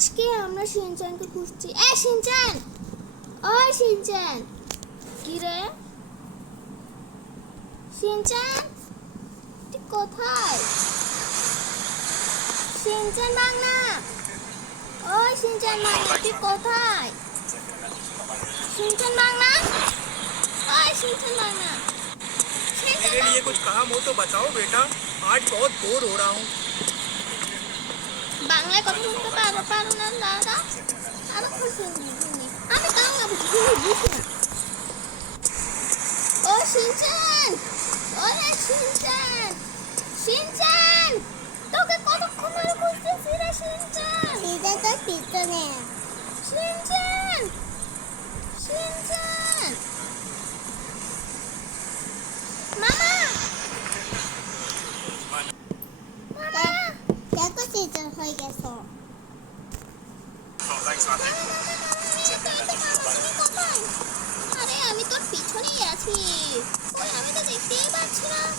আজকে আমরা শিনচানকে খুঁজছি। এ শিনচান, ওই শিনচান, কি রে শিনচান, তুই কোথায়? শিনচান বাংলা, ওই শিনচান বাংলা, তুই কোথায়? শিনচান বাংলা, ওই শিনচান বাংলা, मेरे लिए कुछ काम हो तो बताओ बेटा, आज बहुत बोर हो रहा हूँ। বাংলায় কথা বলতে পারো না দাদা? আরো খুশি আমি বাংলা বুঝি না। ও শিনচান, ওই শিনচান, শিনচান, তোকে কতক্ষণ ধরে খুঁজতেছি রে শিনচান। এটা তো পিছনে। শিনচান, শিনচান, মামা, মামা, দেখো সিজন হয়ে গেছে। Thanks, Auntie. মামা।